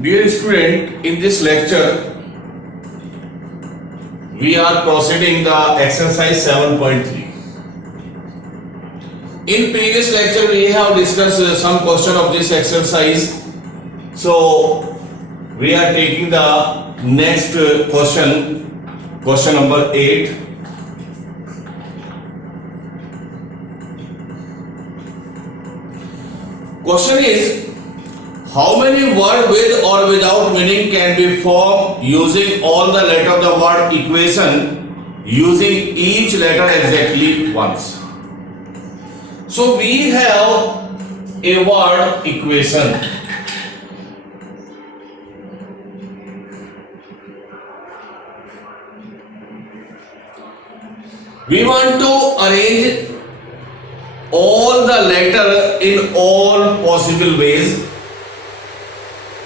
Dear student, in this lecture, we are proceeding the exercise 7.3. In previous lecture, we have discussed some question of this exercise. So, we are taking the next question number 8. Question is, how many words with or without meaning can be formed using all the letter of the word equation using each letter exactly once? So we have a word equation. We want to arrange all the letter in all possible ways,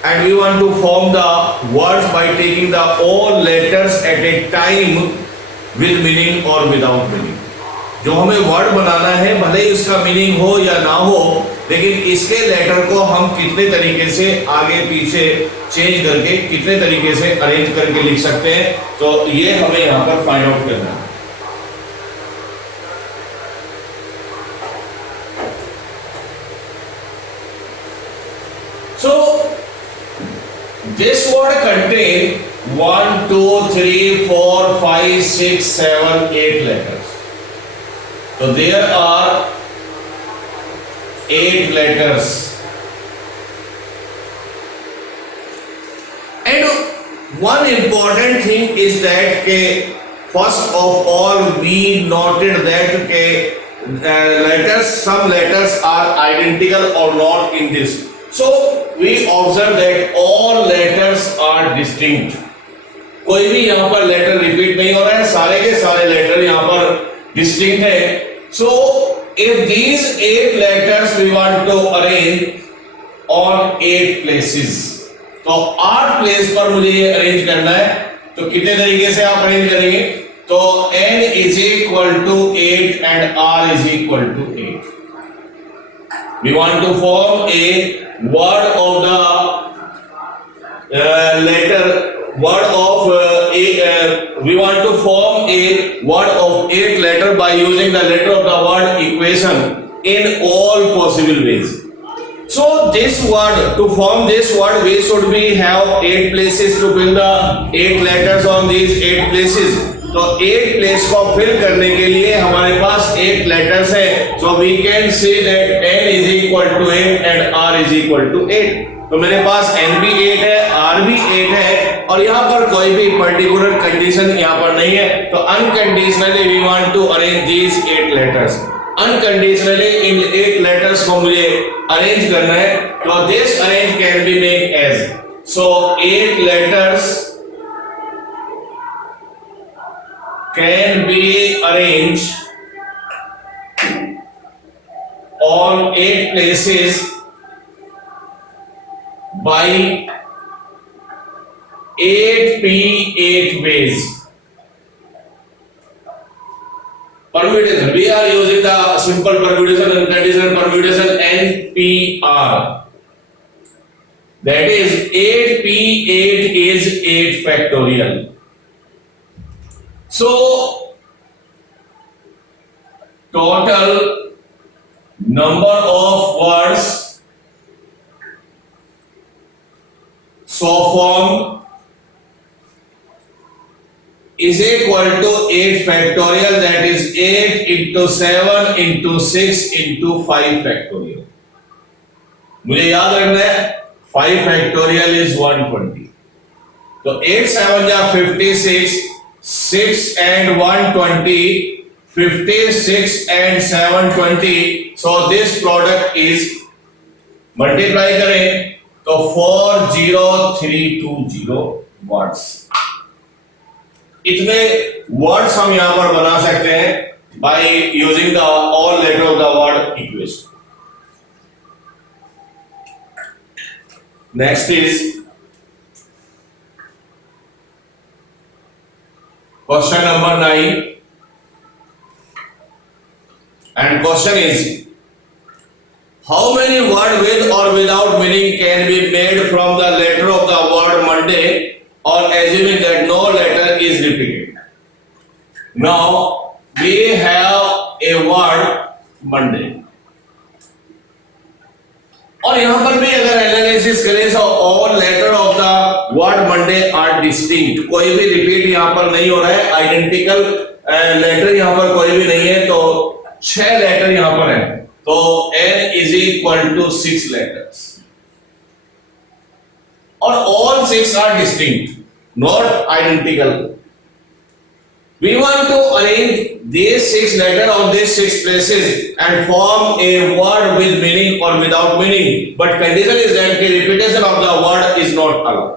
and we want to form the words by taking the all letters at a time with meaning or without meaning. जो हमें word बनाना है, भले ही उसका meaning हो या ना हो, लेकिन इसके लेटर को हम कितने तरीके से आगे पीछे चेंज करके कितने तरीके से अरेंज करके लिख सकते हैं, तो ये हमें यहाँ पर फाइंड आउट करना है. So this word contain 1, 2, 3, 4, 5, 6, 7, 8 letters. So there are 8 letters. And one important thing is that first of all we noted that letters, some letters are identical or not in this. So we observe that all letters are distinct. कोई भी यहाँ पर letter repeat नहीं हो रहा है, सारे के सारे लेटर यहाँ पर डिस्टिंक्ट है. So if these 8 letters we want to arrange on 8 places, तो 8 प्लेस पर मुझे ये अरेंज करना है. तो कितने तरीके से आप अरेंज करेंगे? तो n is equal to 8 and r is equal to 8. We want to form a word of the we want to form a word of 8 letter by using the letter of the word equation in all possible ways. So this word, to form this word, we should have 8 places to fill the 8 letters on these 8 places. तो 8 place को fill करने के लिए हमारे पास 8 letters है. So we can say that n is equal to 8 and r is equal to 8. तो मेरे पास n भी 8 है, r भी 8 है, और यहाँ पर कोई भी पर्टिकुलर कंडीशन यहाँ पर नहीं है. तो unconditionally we want to arrange these 8 letters. Unconditionally इन 8 लेटर्स को मुझे अरेंज करना है. तो this arrange can be make as, so 8 letters can be arranged on 8 places by 8p8 ways. Permutation, we are using the simple permutation and conditional permutation NPR. That is 8p8 is 8 factorial. So total number of words so formed is equal to 8 factorial, that is 8 into 7 into 6 into 5 factorial. मुझे याद रखना है 5 factorial is 120. तो 8 7 जा 56, 6 and 120, 56 and 720. So this product is, multiply करें तो 40320 words. इतने words हम यहां पर बना सकते हैं by using the all letter of the word equation. Next is question number 9, and question is How many word with or without meaning can be made from the letter of the word Monday, or assuming that no letter is repeated? Now we have a word Monday, और यहाँ पर भी अगर analysis करें तो all letter of the word Monday are distinct, कोई भी repeat यहाँ पर नहीं हो रहा है, आइडेंटिकल लेटर यहाँ पर कोई भी नहीं है, तो 6 लेटर यहाँ पर है, तो n is equal to 6 letters, और all 6 are distinct, not identical. We want to arrange these 6 letters on these 6 places and form a word with meaning or without meaning. But condition is that the repetition of the word is not allowed.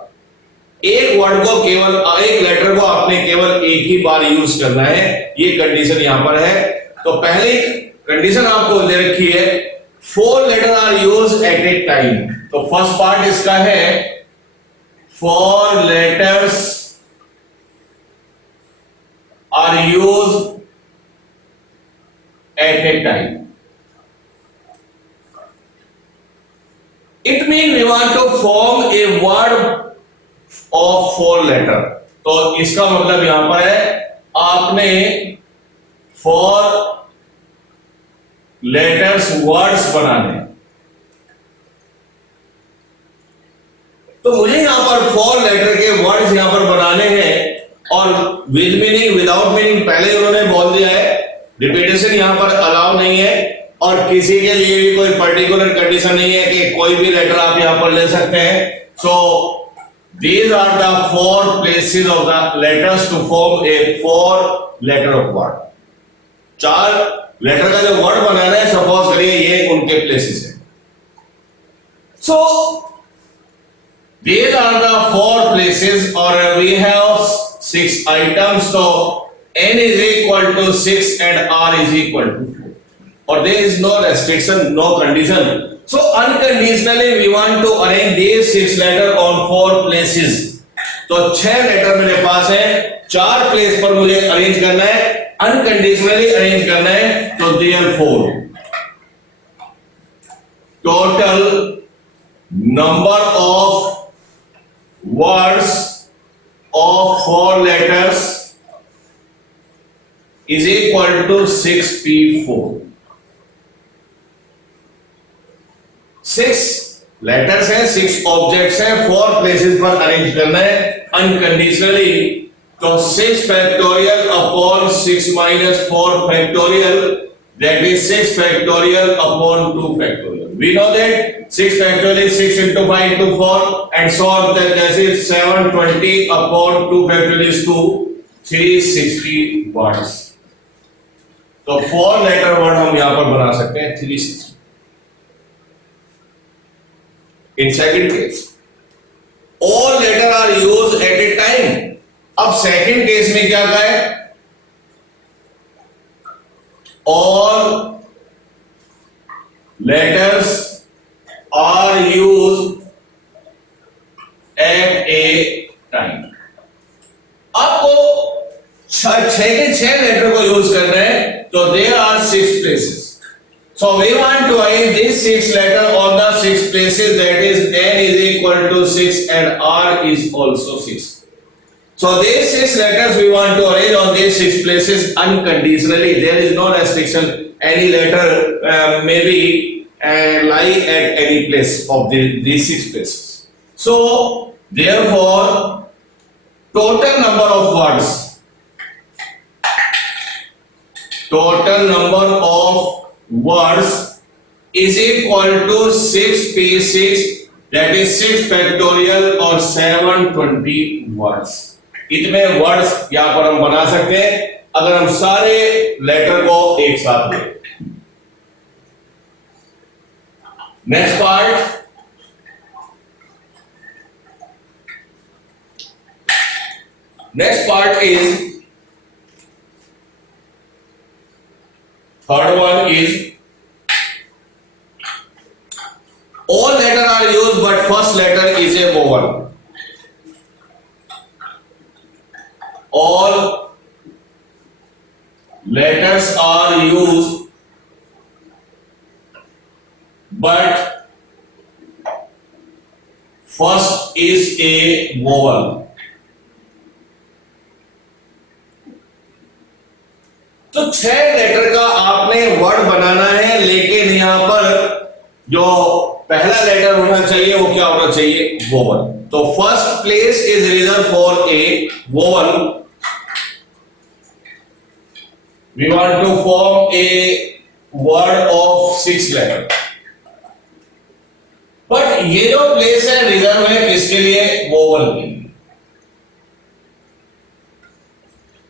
एक word को केवल एक letter को आपने केवल एक ही बार use करना है, ये कंडीशन यहाँ पर है. तो पहली कंडीशन आपको दे रखी है 4 letter are use at a time. तो फर्स्ट पार्ट इसका है 4 letters are used at a time. It means we want to form a word of 4 letter. तो इसका मतलब यहां पर है आपने 4 letters words बनाने. तो मुझे यहां पर 4 लेटर के वर्ड्स यहां पर बनाने हैं, और विद मीनिंग विदाउट मीनिंग पहले उन्होंने बोल दिया है, रिपीटेशन यहां पर अलाउ नहीं है, और किसी के लिए भी कोई पर्टिकुलर कंडीशन नहीं है कि कोई भी लेटर आप यहां पर ले सकते हैं. So these are the 4 places of the letters to form a 4 letter of word. 4 letter का जो वर्ड बनाना है, सपोज करिए ये उनके प्लेसेस है. सो these are the 4 places, or we have 6 items, so n is equal to 6 and r is equal to 4, or there is no restriction, no condition. So unconditionally we want to arrange these 6 letter on 4 places. तो 6 letter मेरे पास है, 4 place पर मुझे arrange करना है, unconditionally arrange करना है. तो therefore total number of words of 4 letters is equal to 6p4. 6 letters हैं, 6 objects हैं, 4 places पर अरेंज करना है अनकंडीशनली. तो 6 factorial upon 6 minus 4 factorial, that is 6 factorial upon 2 factorial. We know that 6 factorial is 6 into 5 into 4, and so on, that is 720 upon 2 factorial is 2, 360 words. तो 4 letter word हम यहां पर बना सकते हैं 360. In second case, all letter are used at a time. अब second case में क्या कहा है? All letters are used at a time. आपको 6 के 6 लेटर को यूज करना है, तो there are 6 places. So we want to arrange these 6 letter on the 6 places, that is n is equal to 6 and r is also 6. So these 6 letters we want to arrange on these 6 places unconditionally. There is no restriction. Any letter may be lie at any place of these 6 places. So therefore total number of words, total number of words is equal to 6p6, that is 6 factorial or 720 words. इतने words यहां पर हम बना सकते हैं अगर हम सारे लेटर को एक साथ लें. Next part is, third one is all letter are used but first letter is a vowel. All letters are used but first is a vowel. तो 6 लेटर का आपने वर्ड बनाना है, लेकिन यहां पर जो पहला लेटर होना चाहिए वो क्या होना चाहिए? वोवल. तो first place is reserve for a vowel. We want to form a word of 6 letter. But ये जो प्लेस है रिजर्व है किसके लिए? वोवल के लिए.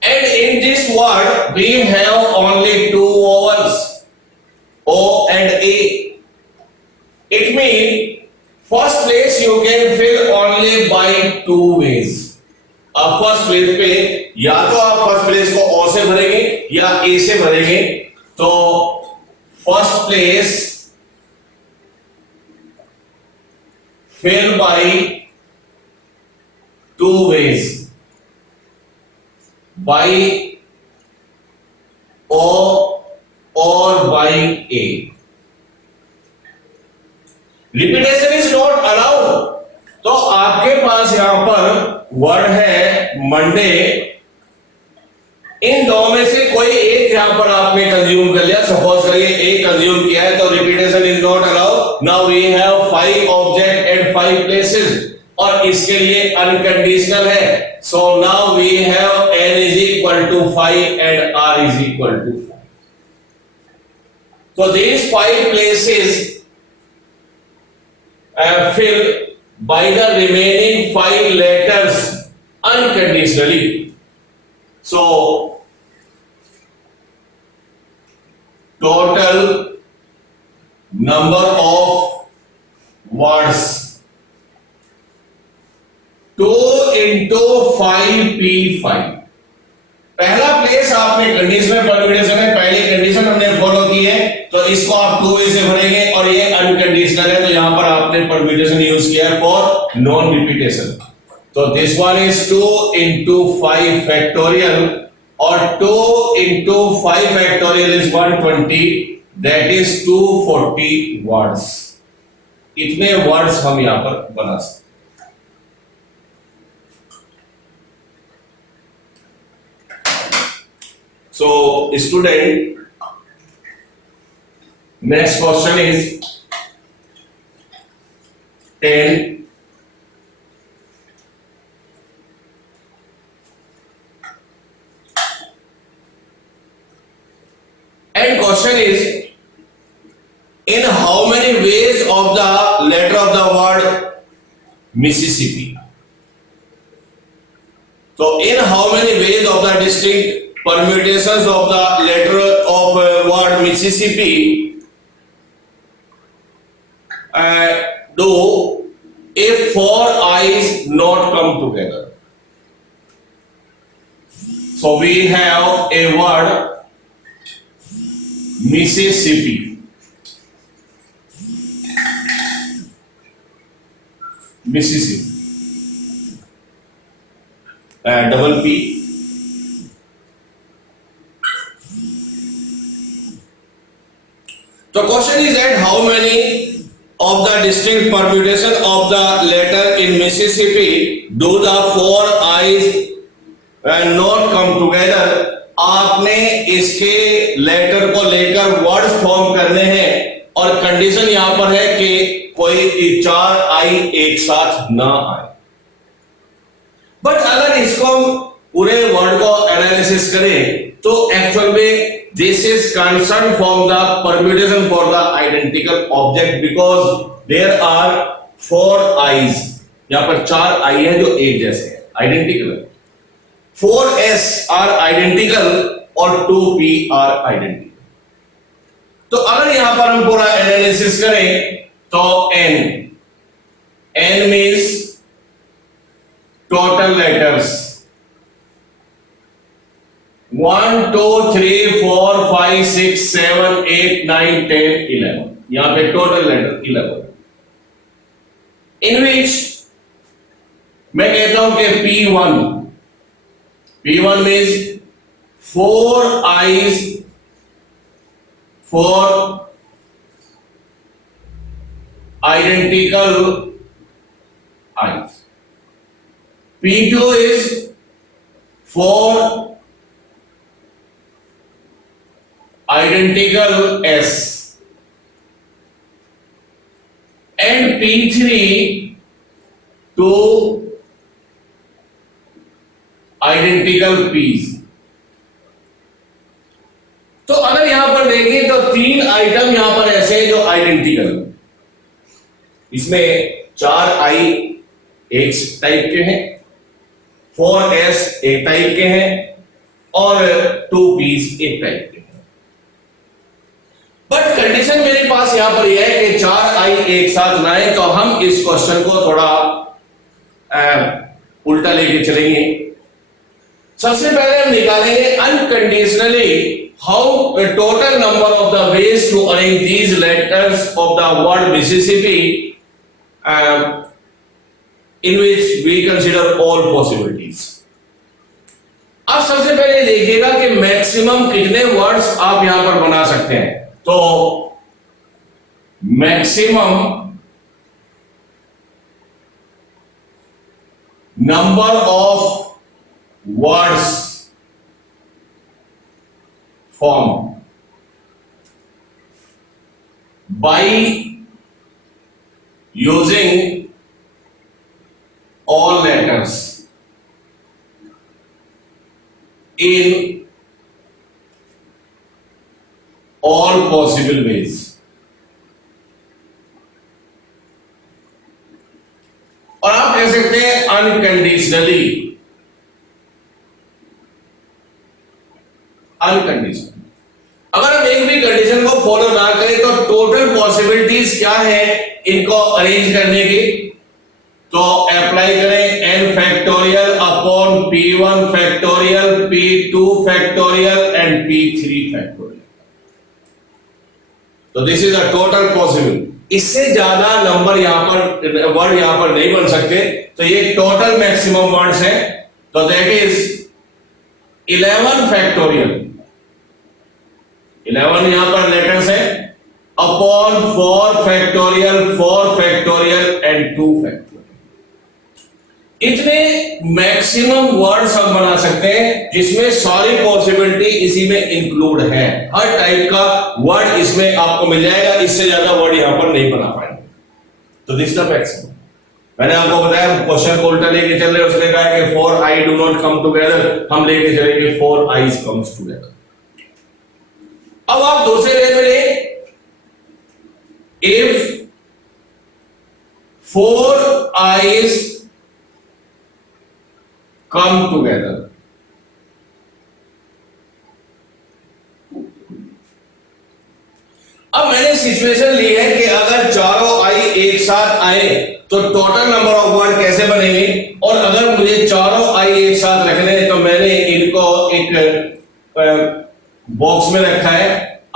And in this word we have only 2 vowels, O and A. It means first place you can fill only by 2 ways. अब first place पे या तो आप फर्स्ट प्लेस को O से भरेंगे या A से भरेंगे. तो first place fill by 2 ways, by O or by A. Repetition is not allowed. तो आपके पास यहां पर वर्ड है मंडे. इन दो में से कोई एक यहां पर आपने कंज्यूम कर लिया. सपोज करिए एक कंज्यूम किया है, तो repetition is not allowed. Now we have 5 object at 5 places, और इसके लिए अनकंडीशनल है. So now we have n is equal to 5 and r is equal to 5. So these 5 places filled by the remaining 5 letters unconditionally. So total number of words 2 into 5p5. पहला place आपने conditional permutation है, पहली condition हमने follow की है, तो इसको आप 2 वे से भरेंगे, और ये अनकंडीशनल है, तो यहां पर आपने परम्यूटेशन यूज किया है फॉर नॉन रिपीटेशन. तो this one is 2 into 5 factorial, और 2 into 5 factorial is 120, that is 240 words. इतने वर्ड्स हम यहां पर बना सकते. So student, next question is 10. And question is, in how many ways of the letter of the word Mississippi? So in how many ways of the distinct permutations of the letter of word Mississippi do if 4 I's not come together? So we have a word Mississippi. Mississippi. Double P. The question is that how many of the distinct permutation of the letter in Mississippi do the 4 I's not come together? आपने इसके letter को लेकर words form करने हैं, और condition यहां पर है कि कोई 4 आई एक साथ ना आए. बट अगर इसको हम पूरे वर्ड को एनालिसिस करें तो एक्चुअल में this is concerned from the permutation for the identical object, because there are 4 I's. यहां पर 4 I है जो एक जैसे है, आइडेंटिकल है. 4 S are identical और 2 P are identical. तो अगर यहां पर हम पूरा एनालिसिस करें तो N means total letters 1 2 3 4 5 6 7 8 9 10 11. यहां पे टोटल लेटर 11, इन विच मैं कहता हूं कि P1 means 4 I's for identical i's. P2 is 4 identical s, and P3 2 identical p's. तो अगर यहां पर देखें तो 3 आइटम यहां पर ऐसे हैं जो आइडेंटिकल, इसमें 4 आई एक टाइप के हैं, 4s एक टाइप के हैं और 2p's एक टाइप के हैं। बट कंडीशन मेरे पास यहां पर यह है कि 4 आई एक साथ लाएं, तो हम इस क्वेश्चन को थोड़ा उल्टा लेके चलेंगे। सबसे पहले हम निकालेंगे unconditionally how a total number of the ways to arrange these letters of the word Mississippi in which we consider all possibilities. अब सबसे पहले देखिएगा कि मैक्सिमम कितने वर्ड्स आप यहां पर बना सकते हैं। तो maximum number of words formed by using all letters in all possible ways. और आप कह सकते हैं अनकंडीशनली, अनकंडीशनल। अगर हम एक भी कंडीशन को फॉलो ना करें तो टोटल पॉसिबिलिटीज क्या है इनको अरेंज करने की, तो अप्लाई करें n factorial upon p1 factorial, p2 factorial and p3 factorial. तो this is a total possible. इससे ज्यादा नंबर यहां पर वर्ड यहां पर नहीं बन सकते, तो ये टोटल मैक्सिमम वर्ड्स है। तो दैट इज 11 फैक्टोरियल, 11 यहां पर लेटर्स है, upon 4 factorial, 4 factorial and 2 factorial. इतने मैक्सिमम वर्ड्स हम बना सकते हैं जिसमें सारी पॉसिबिलिटी इसी में इंक्लूड है। हर टाइप का वर्ड इसमें आपको मिल जाएगा, इससे ज्यादा वर्ड यहां पर नहीं बना पाएंगे। तो दिस द मैक्सिमम। मैंने आपको बताया क्वेश्चन को उल्टा लेके चल रहे, उसने कहा कि 4 I do not come together, हम लेके चलेंगे 4 आईज कम्स टुगेदर। अब आप दूसरे वे में लें, इफ 4 आईज कम टुगेदर, अब मैंने सिचुएशन ली है कि अगर चारों आई एक साथ आए तो टोटल नंबर ऑफ वर्ड कैसे बनेंगे, और अगर मुझे चारों आई एक साथ रखने हैं तो मैंने इनको एक बॉक्स में रखा है,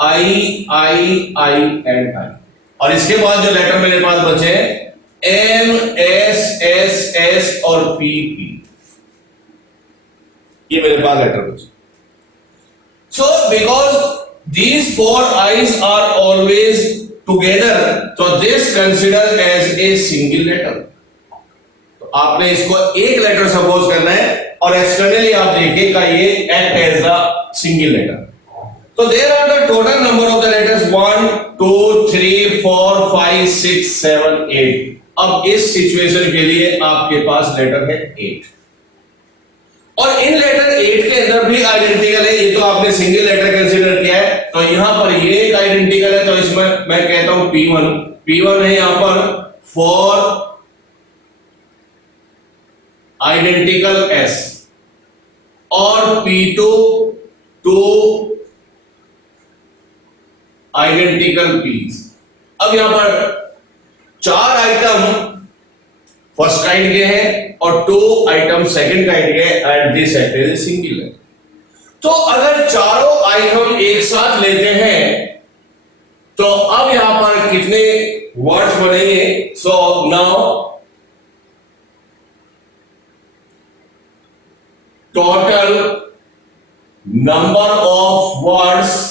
आई आई आई एंड आई, और इसके बाद जो लेटर मेरे पास बचे हैं एम एस एस एस और पी पी, ये मेरे पास लेटर बचे। So because these 4 eyes are always together, so this considered as a single letter। तो आपने इसको एक लेटर सपोज करना है और एक्सटर्नली आप देखिएगा ये act as a single letter। तो there are the total number of the letters 1 2 3 4 5 6 7 8। अब इस सिचुएशन के लिए आपके पास लेटर है 8, और इन लेटर 8 के अंदर भी आइडेंटिकल है। ये तो आपने सिंगल लेटर कंसीडर किया है, तो यहां पर ये एक आइडेंटिकल है, तो इसमें मैं कहता हूं P1, P1 है यहां पर 4 आइडेंटिकल S, और P2 2 आइडेंटिकल P's। अब यहां पर 4 आइटम फर्स्ट काइंड के हैं और 2 आइटम सेकंड काइंड के, and this act is a single letter. तो अगर चारों आई हम एक साथ लेते हैं तो अब यहां पर कितने वर्ड्स बनेंगे? So now total number of words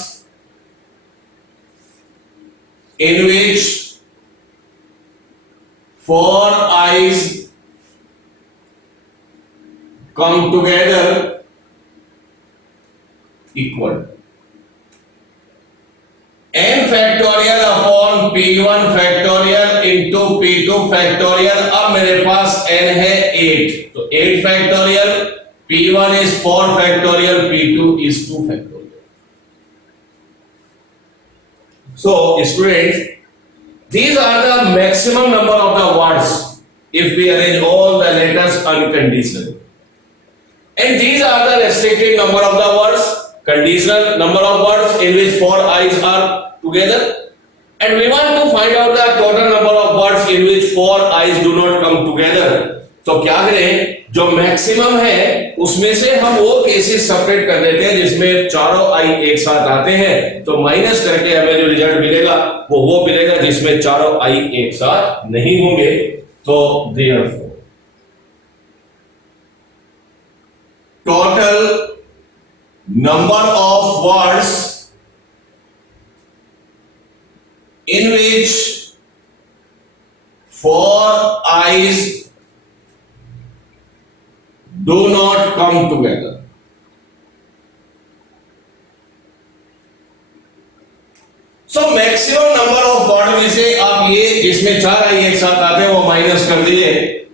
in which four i's come together equal n factorial upon p1 factorial into p2 factorial. अब मेरे पास n है 8, तो 8 factorial, p1 is 4 factorial, p2 is 2 factorial. So students, these are the maximum number of the words if we arrange all the letters unconditionally, and these are the restricted number of the words, conditional number of words in which four i's are together, and we want to find out the total number of words in which four i's do not come together। तो क्या करें, जो maximum है उसमें से हम वो cases separate कर देते हैं जिसमें चारों आई एक साथ आते हैं, तो माइनस करके हमें जो रिजल्ट मिलेगा वो मिलेगा जिसमें चारों आई एक साथ नहीं होंगे। तो therefore total number of words in which four i's do not come together। So maximum number of word में से आप ये जिसमें चार आई एक साथ आते हैं वो माइनस कर दीजिए,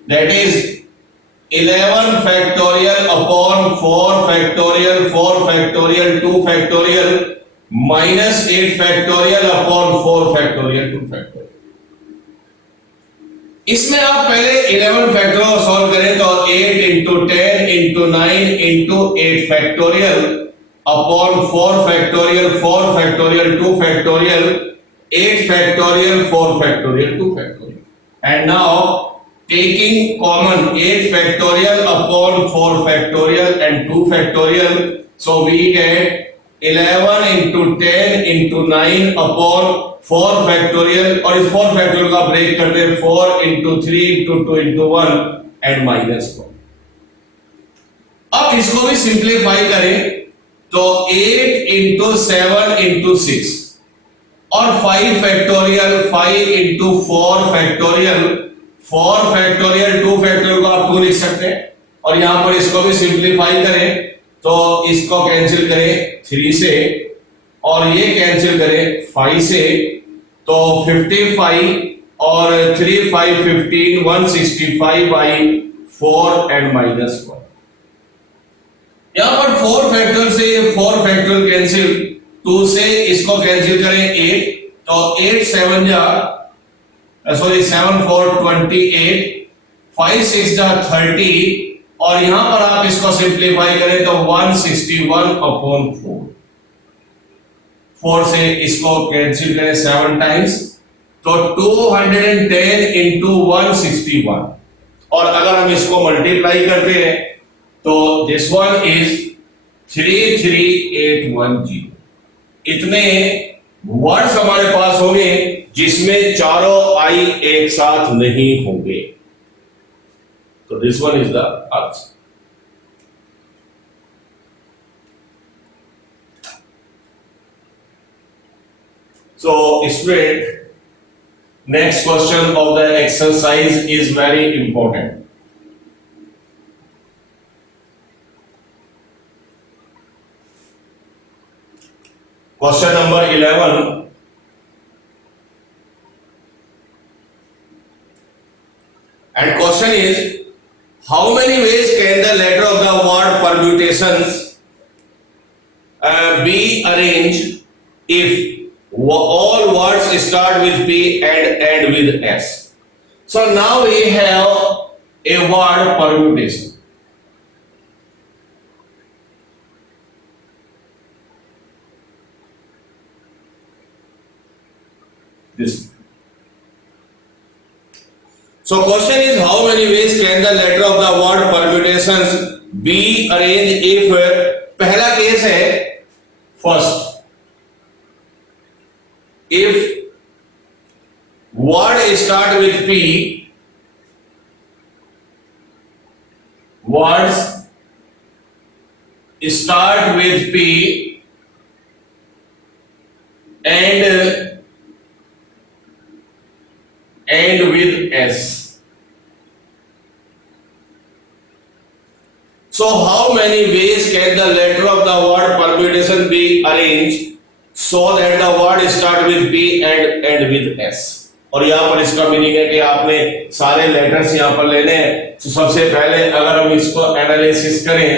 that is 11 factorial upon 4 factorial 4 factorial 2 factorial minus 8 factorial upon 4 factorial 2 factorial. इसमें आप पहले 11 फैक्टोरियल सॉल्व करें तो 8 into 10 into 9 into 8 factorial upon 4 factorial 4 factorial 2 factorial 8 factorial 4 factorial 2 factorial, and now taking common 8 factorial upon 4 factorial and 2 factorial, so we get 11 into 10 into 9 upon 4 factorial, और इस 4 factorial का break कर दे 4 into 3 into 2 into 1 and minus 1। अब इसको भी simplify करें तो 8 into 7 into 6 और 5 factorial 5 into 4 factorial 4 factorial 2 factorial को आप 2 लिख सकते हैं, और यहां पर इसको भी सिंप्लीफाई करें तो इसको कैंसिल करें 3 से और ये कैंसिल करें 5 से, तो 55 और 3 5 15 165 बाई 4 एंड माइनस 1। यहां पर 4 फैक्टोरियल से 4 फैक्टोरियल कैंसिल, 2 से इसको कैंसिल करें 8, तो 8 7 जा सॉरी 7 4 28 5 6 जा 30, और यहां पर आप इसको सिंप्लीफाई करें तो 161 अपॉन 4, 4 से इसको कैंसिल करें 7 टाइम्स तो 210 इंटू 161, और अगर हम इसको मल्टीप्लाई करते हैं तो दिस वन इज 33810। इतने वर्ड्स हमारे पास होंगे जिसमें चारों आई एक साथ नहीं होंगे, तो this one is the answer. So student, next question of the exercise is very important. Question number 11, and question is, how many ways can the letter of the word permutations be arranged if all words start with P and end with S? So now we have a word permutation. This. So question is, how many ways can the letter of the word permutations be arranged if पहला case है first, if word start with P, words start with P and with S. So how many ways can the letter of the word permutation be arranged so that the word start with P and end with S? और यहाँ पर इसका meaning है कि आपने सारे letters यहाँ पर लेने हैं। तो सबसे पहले अगर हम इसको एनालिसिस करें,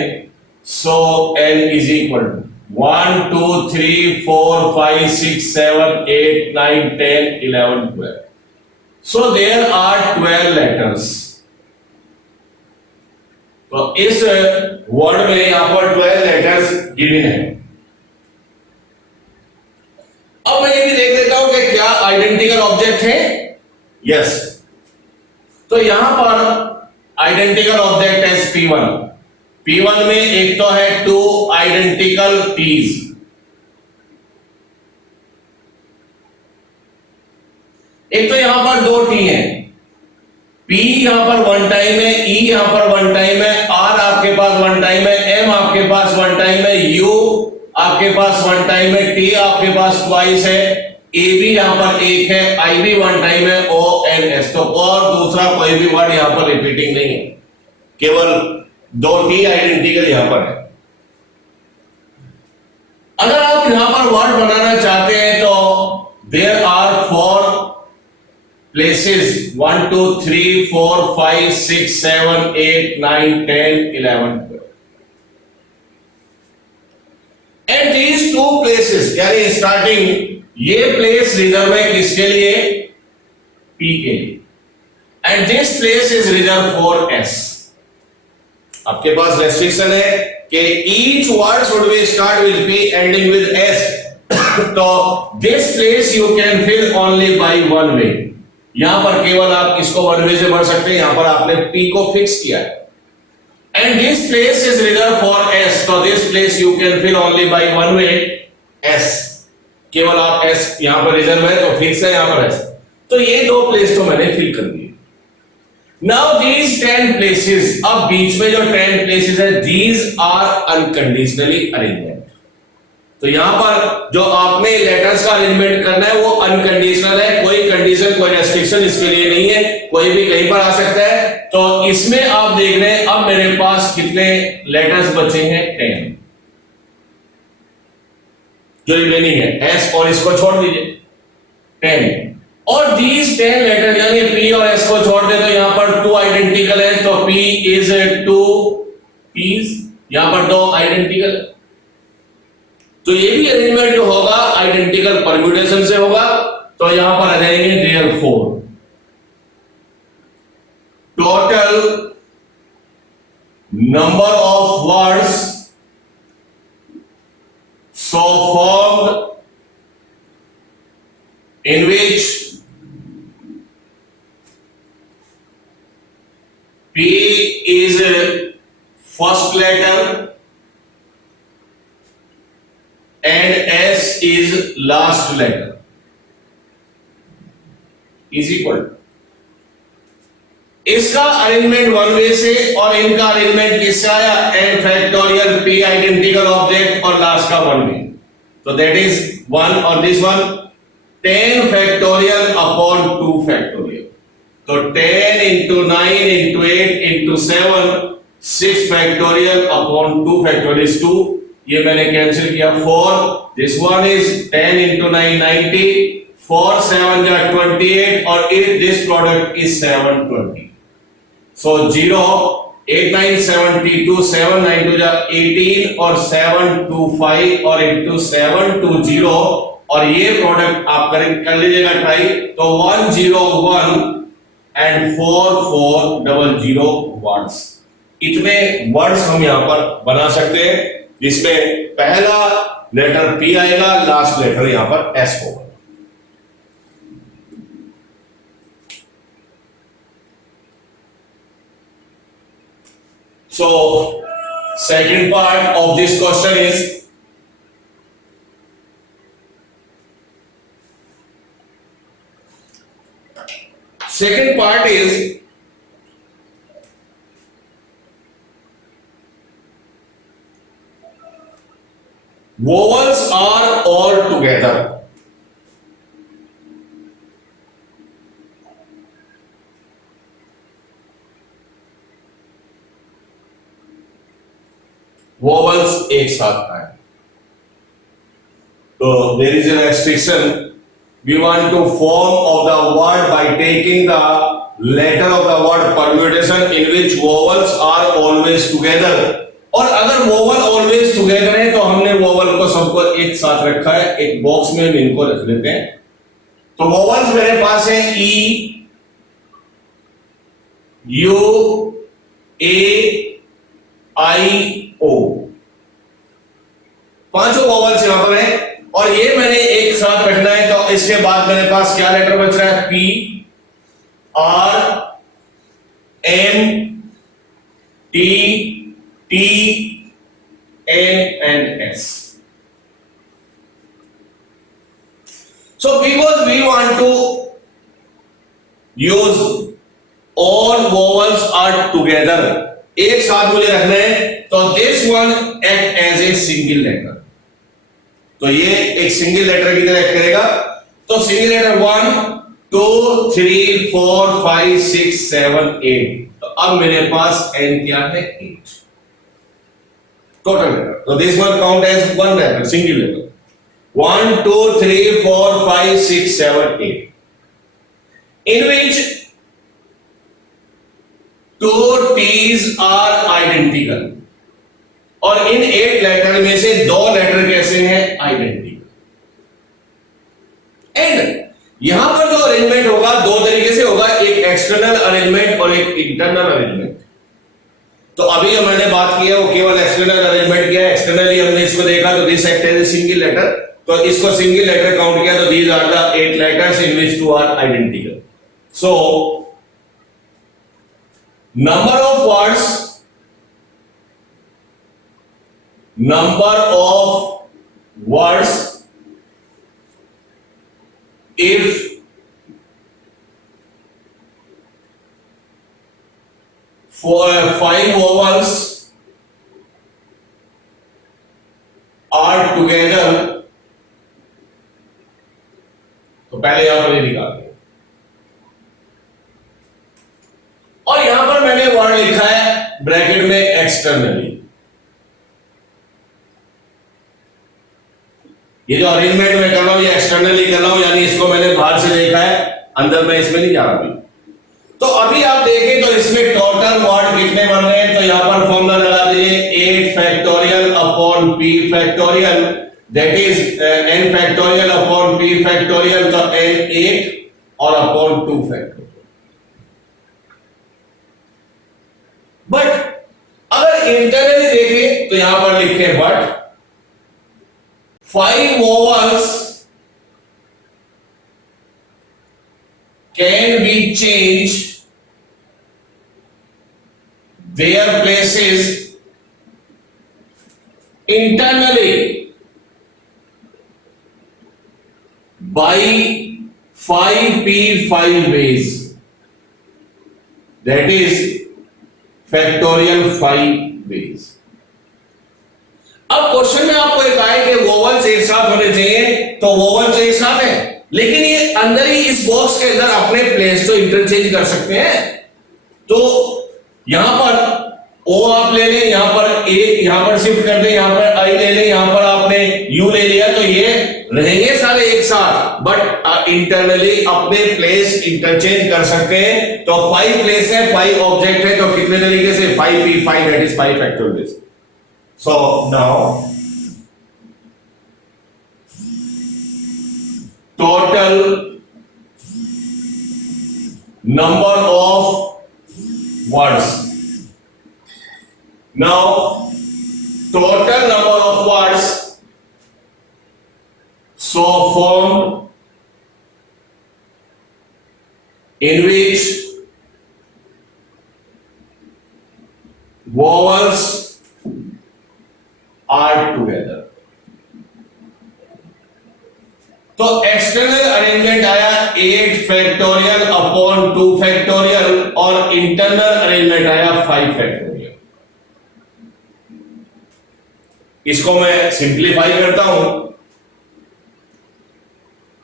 सो n is equal to 1 2 3 4 5 6 7 8 9 10 11 12। So there are 12 letters. तो इस वर्ड में यहां पर 12 लेटर्स गिवन है। अब मैं ये भी देख लेता हूं कि क्या आइडेंटिकल ऑब्जेक्ट है। यस, तो यहां पर आइडेंटिकल ऑब्जेक्ट है P1। P1 में एक तो है 2 आइडेंटिकल P's, एक तो यहां पर 2 T है। P यहां पर वन टाइम है, E यहां पर वन टाइम है, R आपके पास वन टाइम है, M आपके पास वन टाइम है, U आपके पास वन टाइम है, T आपके पास ट्वाइस है, AB यहां पर एक है, IB वन टाइम है, ONS। तो और दूसरा कोई भी वर्ड यहां पर रिपीटिंग नहीं है, केवल 2 T आइडेंटिकल यहां पर है। अगर आप यहां पर वर्ड बनाना चाहते हैं तो there are 4 places 1 2 3 4 5 6 7 8 9 10 11 12 and these 2 places यानी स्टार्टिंग ये प्लेस रिजर्व है किसके लिए? P के लिए। And this place is reserve for S। आपके पास रेस्ट्रिक्शन है कि each word should be start with P ending with S। तो this place you can fill only by one way। यहां पर केवल आप इसको वन वे से भर सकते हैं, यहां पर आपने P को फिक्स किया है। And this place is reserve for S। तो this place you can fill only by one way S। केवल आप S यहां पर रिजर्व है तो फिक्स है यहां पर S। तो ये 2 प्लेस तो मैंने फिल कर दिए। नाउ दीज 10 प्लेसेस, अब बीच में जो 10 प्लेसेस है दीज आर अनकंडीशनली अरेंजमेंट। तो यहां पर जो आपने लेटर्स का अरेंजमेंट करना है वो अनकंडीशनल है, कोई कंडीशन कोई रेस्ट्रिक्शन इसके लिए नहीं है, कोई भी कहीं पर आ सकता है। तो इसमें आप देख रहे हैं अब मेरे पास कितने लेटर्स बचे हैं? 10 जो रिमेनिंग है S और इसको छोड़ दीजिए 10। और these 10 लेटर यानी P और S को छोड़ दे तो यहां पर 2 आइडेंटिकल है, तो P इज 2 P's, यहां पर 2 आइडेंटिकल। तो ये भी अरेंजमेंट जो होगा आइडेंटिकल परम्यूटेशन से होगा। तो यहां पर आ जाएंगे therefore total number of words so formed in which P is a first letter and S is last letter is equal। इसका अरेंजमेंट वन वे से और इनका अरेंजमेंट किससे आया? n factorial P identical object और लास्ट का one way. तो that is 1 और this one 10 factorial upon 2 factorial. तो 10 into 9 into 8 into 7 6 factorial upon 2 factorial is 2। ये मैंने कैंसिल किया 4। दिस वन इज 10 into 9 90, 4 7 जा 28 और 8 दिस प्रोडक्ट इज 720। सो 0 8 9 72 7 9 2 जा 18 और 7 2 5 और 8 2 7 2 0 और ये प्रोडक्ट आप कर लीजिएगा ट्राई। तो 101 एंड 4400 वर्ड्स, इतने वर्ड्स हम यहां पर बना सकते हैं जिसमें पहला लेटर P आएगा, लास्ट लेटर यहां पर S होगा। So second part of this question is vowels are all together। Vowels एक साथ आए। तो देयर इज a restriction. We want to form of the word by taking the letter of the word permutation in which vowels are always together. और अगर vowel always together है तो हमने वोवल को सबको एक साथ रखा है, एक बॉक्स में हम इनको रख लेते हैं। तो वोवल्स मेरे पास है ई, यू, ए, आई, ओ, पांचों वोवल्स यहां पर है और ये मैंने एक साथ रखना है। तो इसके बाद मेरे पास क्या लेटर बच रहा है? P, R, M, T, T, N and S. So because we want to use all vowels are together, एक साथ मुझे रखना है, तो this one act as a single letter। तो ये एक सिंगल लेटर की तरह करेगा। तो सिंगल लेटर 1 2 3 4 5 6 7 8। तो अब मेरे पास n क्या है? 8 टोटल लेटर। तो this one count as one letter, single letter. 1 2 3 4 5 6 7 8 in which two T's are identical। और इन 8 लेटर में से 2 लेटर कैसे हैं? आइडेंटिकल। एंड यहां पर जो अरेंजमेंट होगा दो तरीके से होगा, एक एक्सटर्नल अरेंजमेंट और एक इंटरनल अरेंजमेंट। तो अभी जो मैंने बात की है वो केवल एक्सटर्नल अरेंजमेंट किया है। एक्सटर्नली हमने इसको देखा तो this act as a single letter, तो इसको सिंगल लेटर काउंट किया तो these are the 8 letters in which two are identical. So number of words if 5 vowels are together। तो पहले यहां पर ये निकाल, और यहां पर मैंने वर्ड लिखा है ब्रैकेट में एक्सटर्नली। ये जो अरेंजमेंट में कर रहा हूं ये एक्सटर्नली कर रहा हूं, यानी इसको मैंने बाहर से देखा है, अंदर में इसमें नहीं जा रहा अभी। तो अभी आप देखें तो इसमें टोटल वर्ड कितने बन रहे हैं? तो यहां पर फॉर्मूला लगा दीजिए 8 factorial upon p factorial, that is n factorial upon p factorial. तो n 8 और अपॉन 2 फैक्टोरियल। बट अगर इंटरनली देखें तो यहां पर लिखे but 5 vowels can be changed their places internally by 5p5 ways, that is factorial 5 ways। अब question में आपको एक आए कि वोवल्स एक साथ होने चाहिए, तो वोवल्स एक साथ है, लेकिन ये अंदर ही इस बॉक्स के अंदर अपने प्लेस तो इंटरचेंज कर सकते हैं। तो यहां पर ओ आप ले लें, यहां पर ए यहां पर शिफ्ट कर दें, यहां पर आई ले लें, यहां पर आपने यू ले लिया, तो ये रहेंगे सारे एक साथ, बट इंटरनली अपने प्लेस इंटरचेंज कर सकते हैं। तो 5 प्लेस है, 5 ऑब्जेक्ट है, तो कितने तरीके से? 5p5, that is 5 factorial. So now total number of words, now total number of words so formed in which vowels are together। तो एक्सटर्नल अरेंजमेंट आया 8 फैक्टोरियल अपॉन 2 फैक्टोरियल और इंटरनल अरेंजमेंट आया 5 फैक्टोरियल। इसको मैं सिंप्लीफाई करता हूं,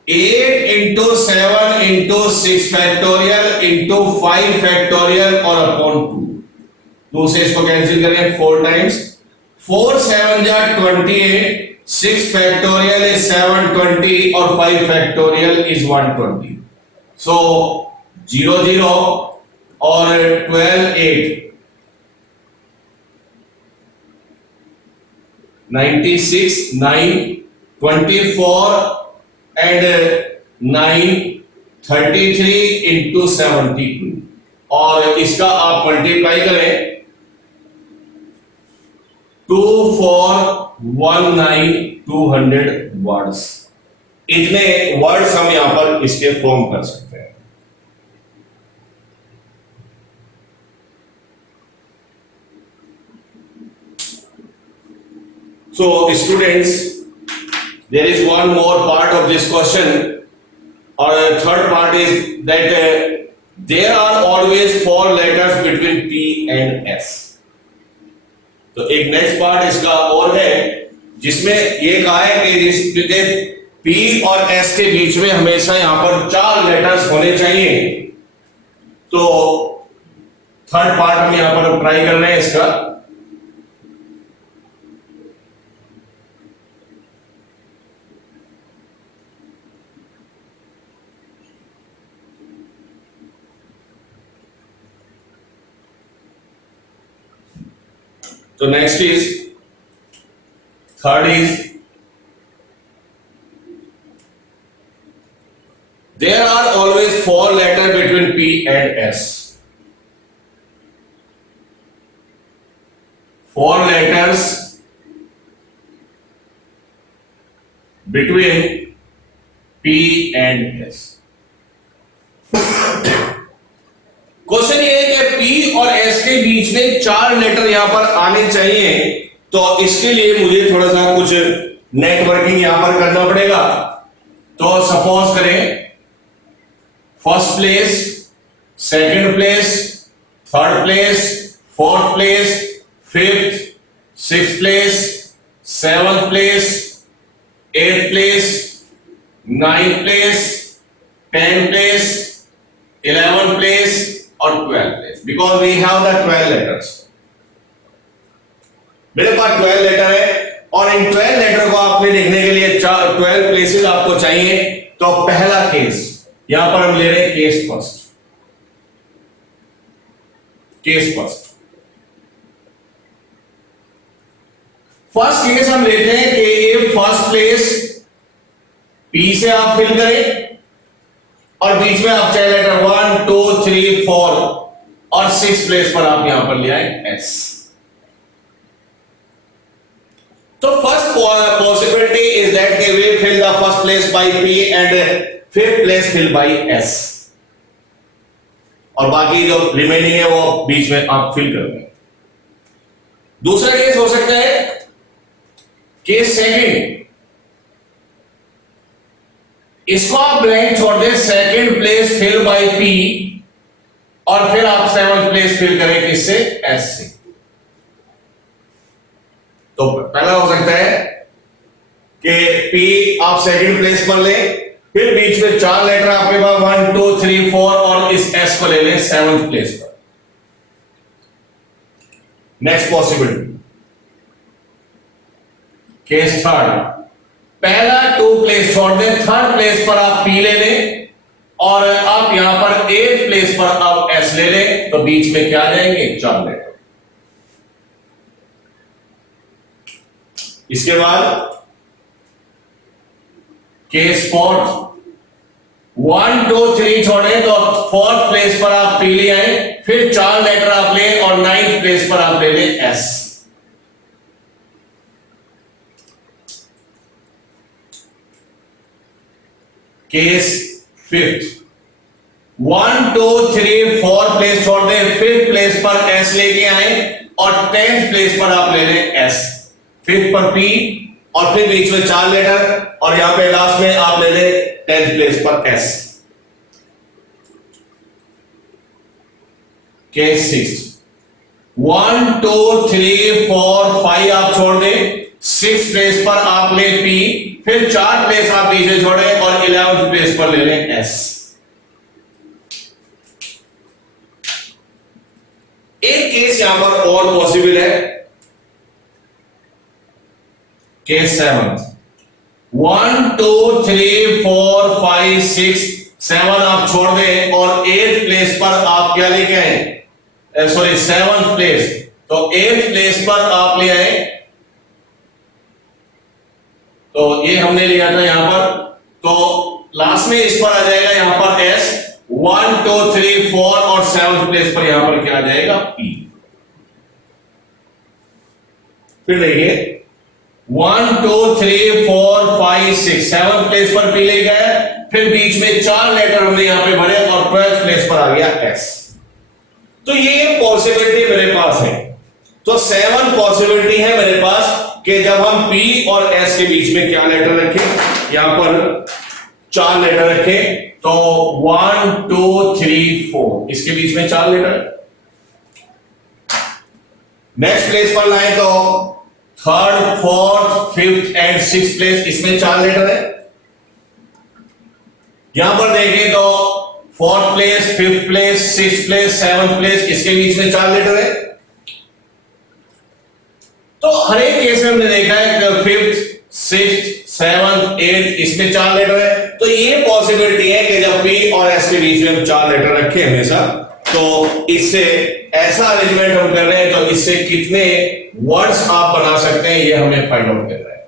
8 into 7 into 6 factorial into 5 factorial और upon 2 से इसको कैंसिल करें 4 टाइम्स 4 7 जा 28, 6 फैक्टोरियल इज 720 और 5 फैक्टोरियल इज 120. सो 0 0 और 12 8, 96 9, 24 and 9, 33 into 72 और इसका आप मल्टीप्लाई करें 2419 वर्ड्स. इतने वर्ड्स हम यहां पर इसके फॉर्म कर सकते हैं. So students, there is one more part of this question, or the third part is that there are always 4 letters between P and S. तो एक नेक्स्ट पार्ट इसका और है जिसमें ये कहा है कि P और S के बीच में हमेशा यहां पर 4 लेटर्स होने चाहिए. तो थर्ड पार्ट हम यहां पर ट्राई कर रहे हैं इसका. So next is, third is, there are always 4 letters between P and S. 4 letters between P and S. Question ये है कि P और S के बीच में 4 लेटर यहां पर आने चाहिए. तो इसके लिए मुझे थोड़ा सा कुछ नेटवर्किंग यहां पर करना पड़ेगा. तो सपोज करें first place, second place, third place, fourth place, fifth, sixth place, seventh place, eighth place, ninth place, 10th place, 11th place और 12th place. Because we have the 12 letters. मेरे पास 12 लेटर है और इन 12 लेटर को आपने लिखने के लिए 12 प्लेसेस आपको चाहिए. तो पहला केस यहां पर हम ले रहे हैं case first. Case first case हम लेते हैं कि ये फर्स्ट प्लेस P से आप फिल करें और बीच में आप चाहे लेटर 1 2 3 4 और 6 प्लेस पर आप यहां पर ले आए S. तो फर्स्ट पॉसिबिलिटी इज दैट के we fill the first place by P and fifth place fill by S और बाकी जो रिमेनिंग है वो बीच में आप फिल कर दें. दूसरा केस हो सकता है केस सेकंड. इसको आप ब्लैंक छोड़ दें, second place fill by P और फिर आप सेवंथ प्लेस फिल करें किससे? S से. तो पहला हो सकता है कि P आप सेकंड प्लेस पर लें, फिर बीच में 4 लेटर आपके पास 1 2 3 4 और इस S को ले लें सेवंथ प्लेस पर. Next possibility case third. पहला 2 प्लेस छोड़ दें, थर्ड प्लेस पर आप P ले लें और आप यहां पर 8th प्लेस पर आप S ले लें. तो बीच में क्या आ जाएंगे? 4 लेटर. इसके बाद केस फोर्थ 1 2 3 छोड़े तो 4th प्लेस पर आप P ले आए, फिर 4 लेटर आप लें और 9th प्लेस पर आप ले लें S. केस फिफ्थ 1 2 3 4 प्लेस छोड़ दें, फिफ्थ प्लेस पर S लेके आए और 10th प्लेस पर आप ले लें S. फिफ्थ पर P और फिर बीच में 4 लेटर और यहां पे लास्ट में आप ले लें 10th प्लेस पर S. केस सिक्स 1 2 3 4 5 आप छोड़ दें, 6th प्लेस पर आप ले P, फिर 4 प्लेस आप नीचे छोड़े और 11th प्लेस पर ले लें S. एक केस यहां पर और पॉसिबल है केस सेवंथ, 1 2 3 4 5 6 7 आप छोड़ दें और 8th प्लेस पर आप क्या लेके आए, सॉरी 7th प्लेस, तो 8th प्लेस पर आप ले आए, तो ये हमने लिया था यहां पर, तो लास्ट में इस पर आ जाएगा यहां पर एस, 1 2 3 4 और 7th प्लेस पर यहां पर क्या आ जाएगा पी। फिर देखिए 1 2 3 4 5 6 7th प्लेस पर पी ले गए, फिर बीच में 4 लेटर हमने यहां पे भरे और 12th प्लेस पर आ गया एस। तो ये पॉसिबिलिटी मेरे पास है, तो 7 पॉसिबिलिटी है मेरे पास कि जब हम P और S के बीच में क्या लेटर रखें, यहां पर 4 लेटर रखें, तो 1 2 3 4 इसके बीच में 4 लेटर। नेक्स्ट प्लेस पर लाए तो 3rd 4th 5th and 6th place, इसमें 4 लेटर है। यहां पर देखें तो 4th place 5th place 6th place 7th place, इसके बीच में 4 लेटर है। तो हर एक केस में हमने देखा है कि 5th 6th 7th 8th इसमें 4 लेटर है, तो ये पॉसिबिलिटी है कि जब P और S के बीच में हम 4 लेटर रखें हमेशा, तो इससे ऐसा अरेंजमेंट हम कर रहे हैं, तो इससे कितने वर्ड्स आप बना सकते हैं ये हमें फाइंड आउट करना है।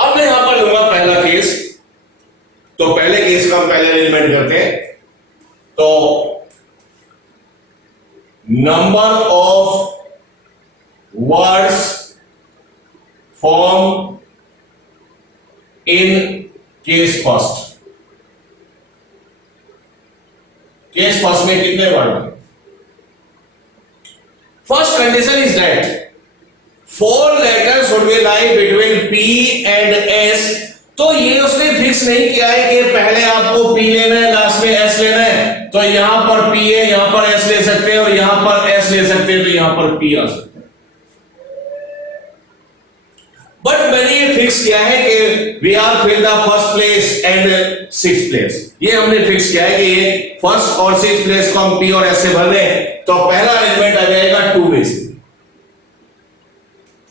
अब मैं यहां पर लूंगा पहला केस, तो पहले केस का हम पहले अरेंजमेंट करते हैं, तो number of words formed in case first, case first में कितने वर्ड हैं? First condition is that 4 letters would be lie between P and S, तो ये उसने फिक्स नहीं किया है कि पहले आपको P लेना है लास्ट में S लेना है, तो यहां पर P है यहां पर S ले सकते हैं और यहां पर S ले सकते हैं, तो यहां पर P आ सकते हैं। बट मैंने ये फिक्स किया है कि we are fill the first place and 6th place, ये हमने फिक्स किया है कि ये फर्स्ट और 6th प्लेस को हम P और S से भर दें, तो पहला अरेंजमेंट आ जाएगा 2 वे से।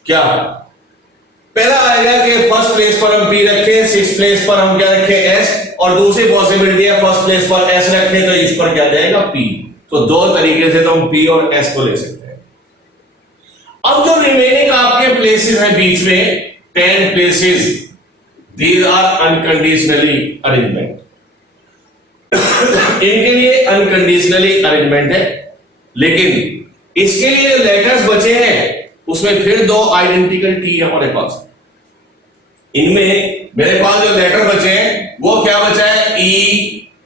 क्या पहला आएगा कि फर्स्ट प्लेस पर हम P रखें, 6th प्लेस पर हम क्या रखें S, और दूसरी पॉसिबिलिटी है फर्स्ट प्लेस पर S रखें, तो इस पर क्या जाएगा P। तो दो तरीके से तो हम P और S को ले सकते हैं। अब जो रिमेनिंग आपके प्लेसेस हैं बीच में 10 places, these are unconditionally arrangement, इनके लिए अनकंडीशनली अरेंजमेंट है, लेकिन इसके लिए लेटर्स बचे हैं उसमें फिर 2 आइडेंटिकल टी है हमारे पास। इनमें मेरे पास जो लेटर बचे हैं वो क्या बचा है, E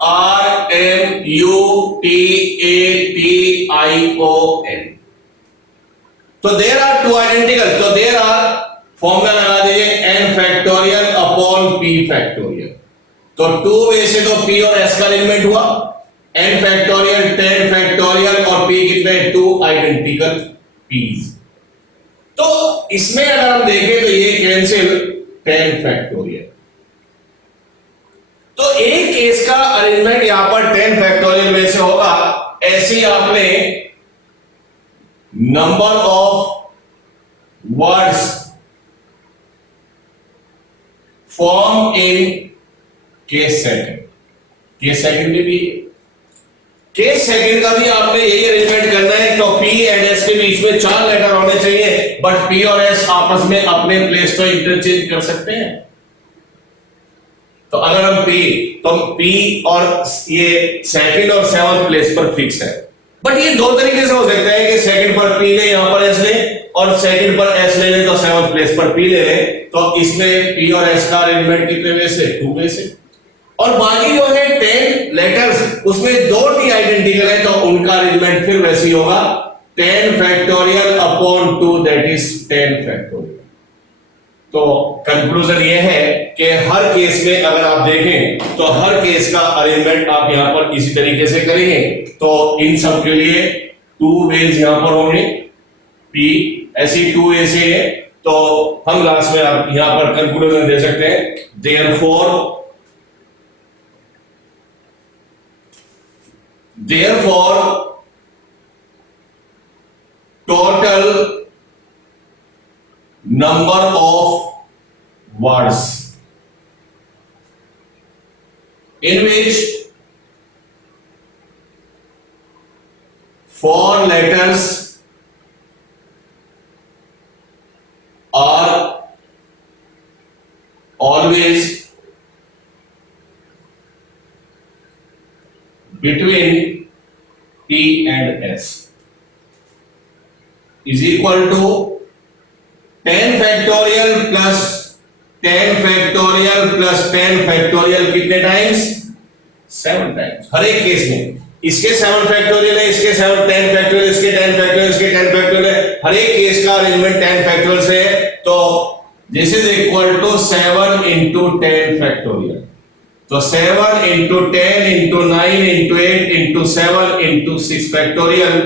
R M U T A T I O N, तो देयर आर 2 आइडेंटिकल, तो देयर आर फॉर्मूला लगा दीजिए n factorial upon p factorial, तो 2 वे से तो p और s का अरेंजमेंट हुआ, n फैक्टोरियल 10 फैक्टोरियल और p कितने 2 आइडेंटिकल p's, तो इसमें अगर हम देखें तो ये कैंसिल 10 फैक्टोरियल, तो एक केस का अरेंजमेंट यहां पर 10 फैक्टोरियल में से होगा। ऐसे ही आपने number of words form in case second, case second में भी केस सेकंड का भी आपने यही अरेंजमेंट करना है, तो P एंड S के बीच में 4 लेटर होने चाहिए, बट P और S आपस में अपने प्लेस तो इंटरचेंज कर सकते हैं। तो अगर हम P और ये सेकंड और 7th प्लेस पर फिक्स है, बट ये 2 तरीके से हो सकता है कि सेकंड पर P ले यहां पर S ले और सेकंड पर S ले ले तो 7th प्लेस पर P ले ले, तो इसमें P और S का अरेंजमेंट कितने वे से 2 वे से, और बाकी जो है 10 लेटर्स उसमें 2 टी आइडेंटिकल है, तो उनका अरेंजमेंट फिर वैसे ही होगा 10 factorial upon 2 that is 10 factorial. तो कंक्लूजन ये है कि हर केस में अगर आप देखें तो हर केस का अरेंजमेंट आप यहां पर इसी तरीके से करेंगे, तो इन सब के लिए 2 वेज यहां पर होंगे, P ऐसी 2 वे से है, तो हम लास्ट में आप यहां पर कंक्लूजन दे सकते हैं, therefore total number of words in which 4 letters are always between T and S is equal to 10 factorial plus 10 factorial plus 10 factorial कितने टाइम्स? 7 टाइम्स। हर एक केस में इसके 7 फैक्टोरियल है, इसके 7 10 फैक्टोरियल, इसके 10 फैक्टोरियल, इसके 10 फैक्टोरियल है। हर एक केस का अरेंजमेंट 10 फैक्टोरियल से है, तो this is equal to 7 into 10 factorial. तो 7 into 10 into 9 into 8 into 7 into 6 factorial,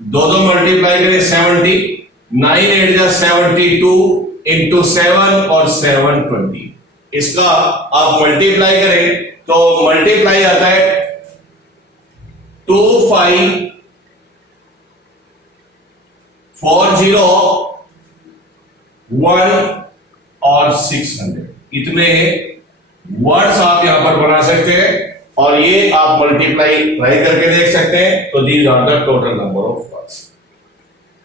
दो मल्टीप्लाई करें 70, 9 8 जा 72 into 7 और 7 20। इसका आप मल्टीप्लाई करें तो मल्टीप्लाई आता है 2 5 4 0 1 और 600। इतने वर्ड्स आप यहां पर बना सकते हैं और ये आप मल्टीप्लाई ट्राई करके देख सकते हैं। तो these are the total number of words.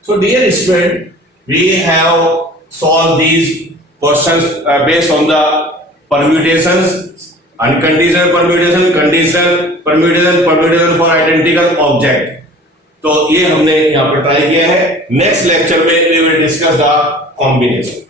So dear student, we have solve these questions based on the permutations, unconditional permutation, conditional permutation, permutation for identical object। तो ये हमने यहां पर ट्राई किया है। नेक्स्ट लेक्चर में we will discuss the combination।